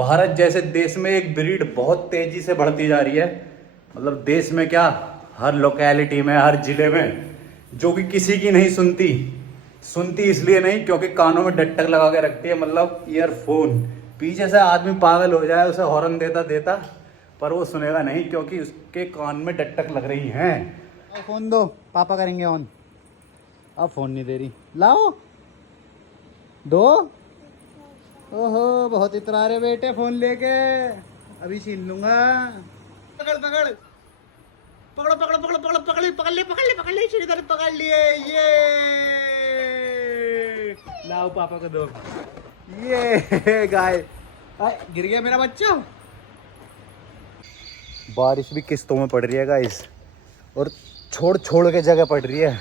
भारत जैसे देश में एक ब्रीड बहुत तेजी से बढ़ती जा रही है। मतलब देश में क्या, हर लोकेलिटी में, हर जिले में, जो कि किसी की नहीं सुनती। सुनती इसलिए नहीं क्योंकि कानों में डट्टक लगा के रखती है, मतलब ईयरफोन। पीछे से आदमी पागल हो जाए उसे हॉर्न देता देता, पर वो सुनेगा नहीं क्योंकि उसके कान में डट्टक लग रही हैं। फोन दो, पापा करेंगे ऑन। अब फोन नहीं दे रही, लाओ दो। ओहो, बहुत इतरा रहे बेटे फोन लेके। अभी छीन लूंगा। पकड़ पकड़ पकड़ो पकड़ो पकड़ो पकड़ो पकड़ ले श्रीधर, पकड़ लिए। ये लाओ पापा को दो। ये गाय गिर गया मेरा बच्चा। बारिश भी किस्तों में पड़ रही है गाइस, और छोड़ छोड़ के जगह पड़ रही है।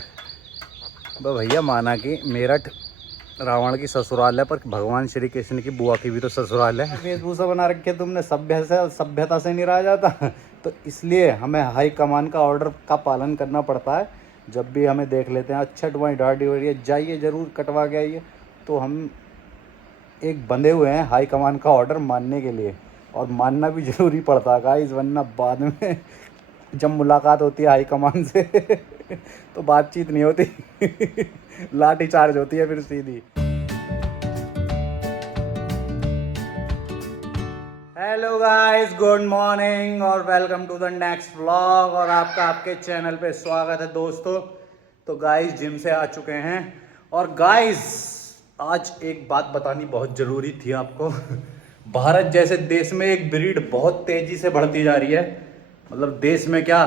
भैया माना कि मेरठ रावण की ससुराल है, पर भगवान श्री कृष्ण की बुआ की भी तो ससुराल है। वेशभूषा बना रखी है तुमने, सभ्यता से नहीं रहा जाता। तो इसलिए हमें हाई कमान का ऑर्डर का पालन करना पड़ता है। जब भी हमें देख लेते हैं अच्छा तुम्हारी दाढ़ी हो रही है, जाइए ज़रूर कटवा के आइए, तो हम एक बंधे हुए हैं हाई कमान का ऑर्डर मानने के लिए। और मानना भी ज़रूरी पड़ता है गाइस, वरना बाद में जब मुलाकात होती है हाई कमान से तो बातचीत नहीं होती लाठी चार्ज होती है फिर सीधी। हेलो गाइस, गुड मॉर्निंग और welcome to the next vlog. और आपका आपके चैनल पे स्वागत है दोस्तों। तो गाइस जिम से आ चुके हैं, और गाइस आज एक बात बतानी बहुत ज़रूरी थी आपको। भारत जैसे देश में एक ब्रीड बहुत तेज़ी से बढ़ती जा रही है। मतलब देश में क्या,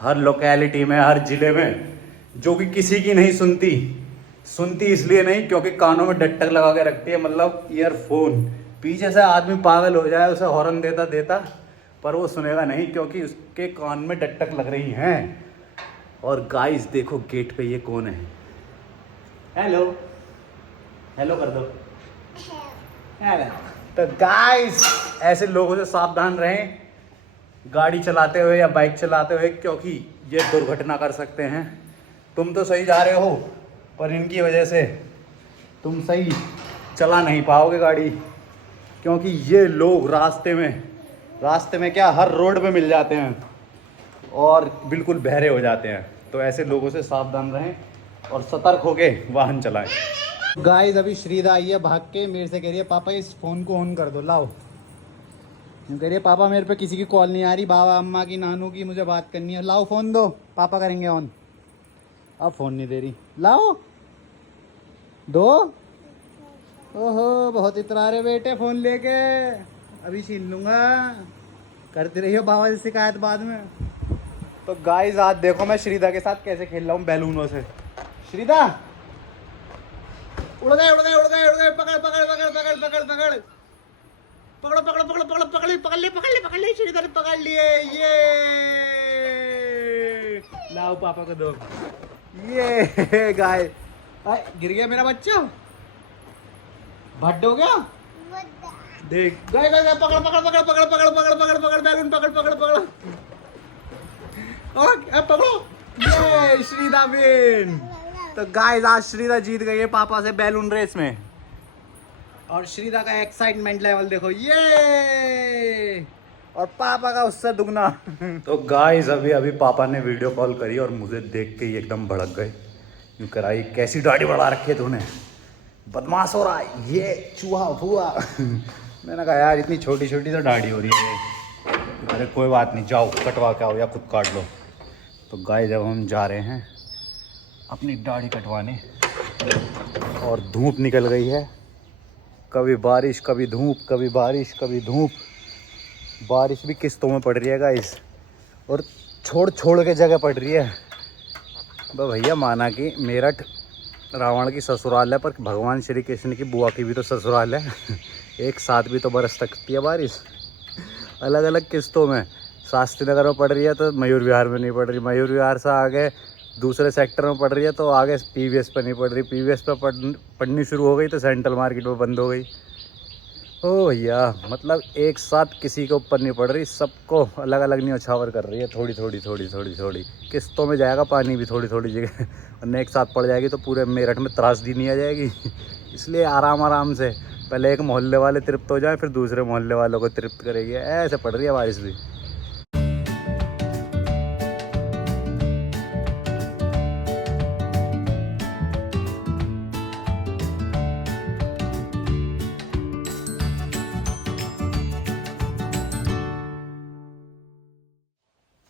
हर लोकेलिटी में, हर जिले में, जो कि किसी की नहीं सुनती। सुनती इसलिए नहीं क्योंकि कानों में डट्टक लगा के रखती है, मतलब ईयरफोन। पीछे से आदमी पागल हो जाए उसे हॉर्न देता देता, पर वो सुनेगा नहीं क्योंकि उसके कान में डट्टक लग रही हैं। और गाइस देखो गेट पे ये कौन है। हेलो हेलो कर दो। हेलो। तो गाइस ऐसे लोगों से सावधान रहें गाड़ी चलाते हुए या बाइक चलाते हुए, क्योंकि ये दुर्घटना कर सकते हैं। तुम तो सही जा रहे हो, पर इनकी वजह से तुम सही चला नहीं पाओगे गाड़ी, क्योंकि ये लोग रास्ते में क्या, हर रोड पे मिल जाते हैं और बिल्कुल बहरे हो जाते हैं। तो ऐसे लोगों से सावधान रहें और सतर्क होके वाहन चलाएं। गाइस अभी श्रीदा आई है भाग के, मेरे से कह रही है पापा इस फोन को ऑन कर दो, लाओ। यूँ कह रही है पापा मेरे पे किसी की कॉल नहीं आ रही, बाबा अम्मा की, नानू की, मुझे बात करनी है। लाओ फ़ोन दो, पापा करेंगे ऑन। अब फ़ोन नहीं दे रही, लाओ दो। ओहो, बहुत इतरा रहे बेटे फ़ोन लेके। अभी छीन लूँगा। करती रही हो बाबा से शिकायत बाद में। तो गाइस आज देखो मैं श्रीदा के साथ कैसे खेल रहा हूँ बैलूनों से। श्रीदा उड़ गए उड़ गए उड़ गए उड़ गए। पकड़ पकड़ पकड़ पकड़ पकड़ पकड़ पकड़ो पकड़ो पकड़ो पकड़ो पकड़ ले श्रीधर, पकड़ लिए। ये लाओ पापा को दो। ये गाय गिर गया मेरा बच्चा, भट्ट हो गया। देख गए गए पकड़ पकड़ पकड़ पकड़ पकड़ पकड़ पकड़ पकड़ बैलून पकड़ पकड़ पकड़ पकड़ो। ये श्रीदा विन। तो गाइस आज श्रीदा जीत गई है पापा से बैलून रेस में, और श्रीदा का एक्साइटमेंट लेवल देखो, ये और पापा का उससे दुगना। तो गाइस अभी पापा ने वीडियो कॉल करी और मुझे देख के ही एकदम भड़क गए। यूँ कराई, कैसी दाढ़ी बढ़ा रखी है तूने, बदमाश हो रहा है, ये चूहा फूहा। मैंने कहा यार इतनी छोटी छोटी तो दाढ़ी हो रही है। अरे कोई बात नहीं, जाओ कटवा के आओ या खुद काट लो। तो गाइस जब हम जा रहे हैं अपनी दाढ़ी कटवाने, और धूप निकल गई है, कभी बारिश कभी धूप, कभी बारिश कभी धूप। बारिश भी किस्तों में पड़ रही है गाइस, और छोड़ छोड़ के जगह पड़ रही है। भैया माना कि मेरठ रावण की ससुराल है, पर भगवान श्री कृष्ण की बुआ की भी तो ससुराल है। एक साथ भी तो बरस सकती है बारिश, अलग अलग किस्तों में। शास्त्री नगर में पड़ रही है तो मयूर विहार में नहीं पड़ रही, मयूर विहार से आगे दूसरे सेक्टर में पड़ रही है तो आगे पीवीएस पर नहीं पड़ रही, पीवीएस पर पढ़नी शुरू हो गई तो सेंट्रल मार्केट में बंद हो गई। ओ भैया मतलब एक साथ किसी के ऊपर नहीं पड़ रही, सबको अलग अलग न्यौछावर कर रही है, थोड़ी थोड़ी थोड़ी थोड़ी थोड़ी किस्तों में जाएगा पानी भी थोड़ी थोड़ी जगह। और एक साथ पड़ जाएगी तो पूरे मेरठ में त्रासदी नहीं आ जाएगी। इसलिए आराम आराम से पहले एक मोहल्ले वाले तृप्त हो जाए, फिर दूसरे मोहल्ले वालों को तृप्त करेगी। ऐसे पड़ रही है बारिश भी।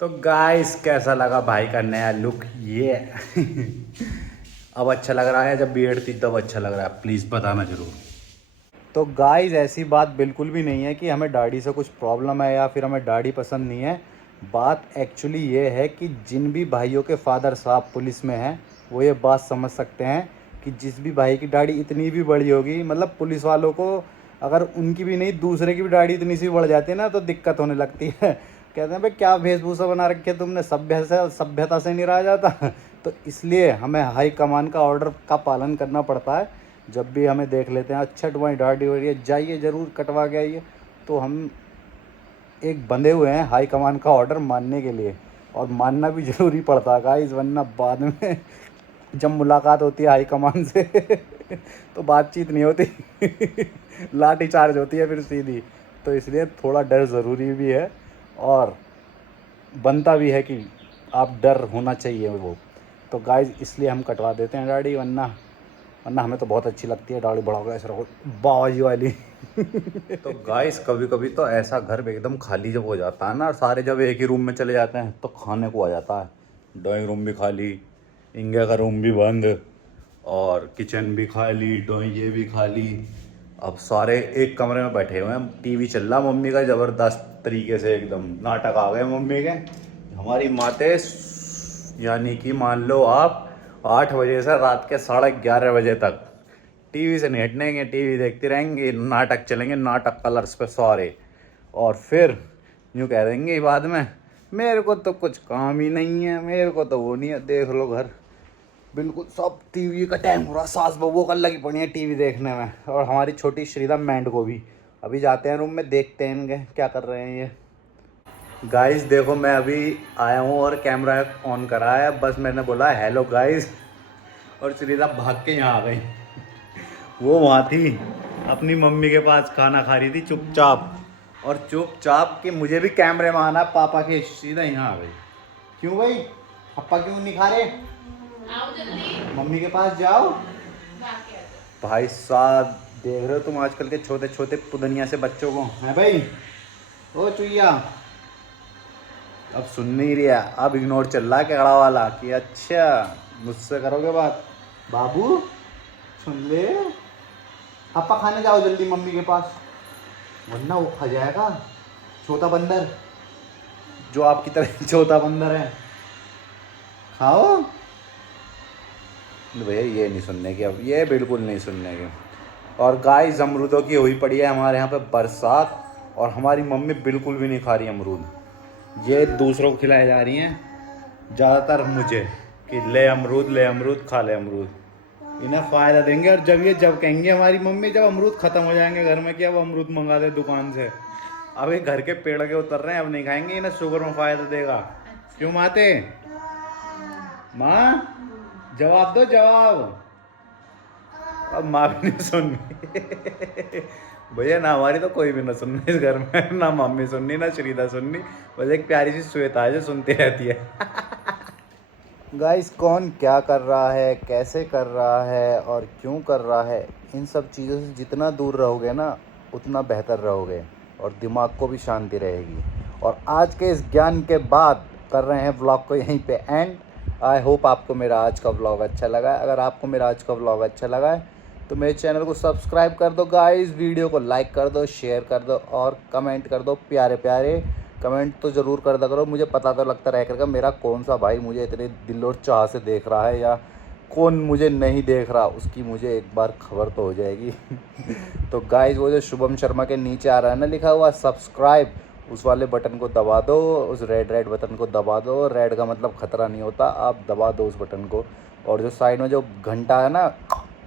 तो गाइस कैसा लगा भाई का नया लुक ये? अब अच्छा लग रहा है? जब बियर्ड थी तब अच्छा लग रहा है? प्लीज़ बताना जरूर। तो गाइस ऐसी बात बिल्कुल भी नहीं है कि हमें दाढ़ी से कुछ प्रॉब्लम है या फिर हमें दाढ़ी पसंद नहीं है। बात एक्चुअली ये है कि जिन भी भाइयों के फादर साहब पुलिस में हैं वो ये बात समझ सकते हैं कि जिस भी भाई की दाढ़ी इतनी भी बड़ी होगी, मतलब पुलिस वालों को अगर उनकी भी नहीं दूसरे की भी दाढ़ी इतनी सी बढ़ जाती है ना तो दिक्कत होने लगती है। कहते हैं भाई क्या वेशभूषा बना रखी है तुमने, सभ्यता से नहीं रहा जाता। तो इसलिए हमें हाई कमान का ऑर्डर का पालन करना पड़ता है। जब भी हमें देख लेते हैं अच्छा तुम्हारी दाढ़ी हो रही है, जाइए ज़रूर कटवा के आइए, तो हम एक बंधे हुए हैं हाई कमान का ऑर्डर मानने के लिए। और मानना भी ज़रूरी पड़ता है गाइस, वरना बाद में जब मुलाकात होती है हाई कमान से तो बातचीत नहीं होती लाठी चार्ज होती है फिर सीधी। तो इसलिए थोड़ा डर ज़रूरी भी है और बनता भी है कि आप डर होना चाहिए वो। तो गाइस इसलिए हम कटवा देते हैं दाढ़ी, वरना हमें तो बहुत अच्छी लगती है दाढ़ी बढ़ाओ ऐसे रखो बाबाजी वाली। तो गाइस कभी कभी तो ऐसा घर एकदम खाली जब हो जाता है ना, सारे जब एक ही रूम में चले जाते हैं तो खाने को आ जाता है। ड्राइंग रूम भी खाली, इंगे का रूम भी बंद और किचन भी खाली, ड्राइंग ये भी खाली। अब सारे एक कमरे में बैठे हुए हैं, टीवी चल रहा मम्मी का ज़बरदस्त तरीके से, एकदम नाटक आ गए मम्मी के। हमारी माते यानी कि मान लो आप 8 बजे से रात के 11:30 बजे तक टीवी से नहीं हटनेंगे, टीवी देखती रहेंगी, नाटक चलेंगे, नाटक कलर्स पे सारे। और फिर यूँ कह देंगे बाद में मेरे को तो कुछ काम ही नहीं है, मेरे को तो वो नहीं है, देख लो घर बिल्कुल सब टीवी का टाइम हो रहा, सास बहू कल लगी पड़ी है टीवी देखने में। और हमारी छोटी श्रीदा मैंड को भी अभी जाते हैं रूम में, देखते हैं इनके क्या कर रहे हैं ये। गाइस देखो मैं अभी आया हूँ और कैमरा ऑन करा है, बस मैंने बोला हेलो गाइस और श्रीदा भाग के यहाँ आ गई। वो वहाँ थी अपनी मम्मी के पास खाना खा रही थी चुपचाप, और चुपचाप कि मुझे भी कैमरे में आना पापा के, सीधा यहाँ आ गई। क्यों भाई पापा क्यों नहीं खा रहे? आओ जल्दी मम्मी के पास जाओ। भाई साहब देख रहे हो तुम आजकल के छोटे छोटे पुदनिया से बच्चों को, हैं भाई? ओ चुईया अब सुन नहीं रहा, अब इग्नोर चल रहा है केड़ा वाला कि अच्छा मुझसे करोगे बात। बाबू सुन ले, पापा खाने जाओ जल्दी मम्मी के पास, वरना वो खा जाएगा छोटा बंदर, जो आपकी तरह छोटा बंदर है। खाओ भैया, ये नहीं सुनने की, अब ये बिल्कुल नहीं सुनने की। और गाइस अमरूदों की हुई पड़ी है हमारे यहाँ पे बरसात, और हमारी मम्मी बिल्कुल भी नहीं खा रही अमरूद, ये दूसरों को खिलाई जा रही हैं, ज़्यादातर मुझे कि ले अमरूद खा ले अमरूद, इन्हें फ़ायदा देंगे। और जब कहेंगे हमारी मम्मी जब अमरूद ख़त्म हो जाएंगे घर में कि अब अमरूद मंगा दे दुकान से, अब ये घर के पेड़ के उतर रहे हैं अब नहीं खाएंगे, इन्हें शुगर में फ़ायदा देगा। क्यों माते? माँ जवाब दो जवाब। अब माँ भी नहीं सुन रही भैया, ना हमारी तो कोई भी ना सुन रही इस घर में, ना मम्मी सुननी ना श्रीदा सुननी, बस एक प्यारी सी श्वेता है जो सुनती रहती है। गाइस कौन क्या कर रहा है, कैसे कर रहा है और क्यों कर रहा है, इन सब चीज़ों से जितना दूर रहोगे ना उतना बेहतर रहोगे और दिमाग को भी शांति रहेगी। और आज के इस ज्ञान के बाद कर रहे हैं व्लॉग को यहीं पे एंड। आई होप आपको मेरा आज का व्लॉग अच्छा लगा है। अगर आपको मेरा आज का व्लॉग अच्छा लगा है तो मेरे चैनल को सब्सक्राइब कर दो गाइस, वीडियो को लाइक कर दो, शेयर कर दो और कमेंट कर दो, प्यारे प्यारे कमेंट तो ज़रूर कर दो करो। मुझे पता तो लगता रह करेगा मेरा कौन सा भाई मुझे इतने दिल और चाह से देख रहा है या कौन मुझे नहीं देख रहा, उसकी मुझे एक बार खबर तो हो जाएगी। तो गाइस वो जो शुभम शर्मा के नीचे आ रहा है ना लिखा हुआ सब्सक्राइब, उस वाले बटन को दबा दो, उस रेड बटन को दबा दो। रेड का मतलब खतरा नहीं होता, आप दबा दो उस बटन को। और जो साइड में जो घंटा है ना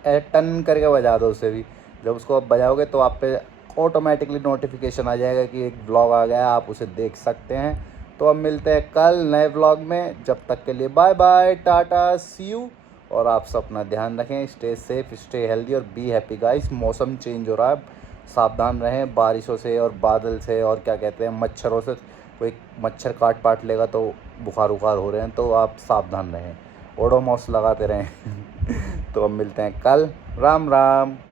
टन करके बजा दो उसे भी, जब उसको आप बजाओगे तो आप पे ऑटोमेटिकली नोटिफिकेशन आ जाएगा कि एक व्लॉग आ गया, आप उसे देख सकते हैं। तो अब मिलते हैं कल नए व्लॉग में, जब तक के लिए bye bye tata see you. और आप सब अपना ध्यान रखें, स्टे सेफ, स्टे हेल्दी और बी हैप्पी गाइस। मौसम चेंज हो रहा है, सावधान रहें बारिशों से और बादल से और क्या कहते हैं मच्छरों से। कोई मच्छर काट पाट लेगा तो बुखार उखार हो रहे हैं, तो आप सावधान रहें, ओडोमॉस लगाते रहें। तो अब मिलते हैं कल। राम राम।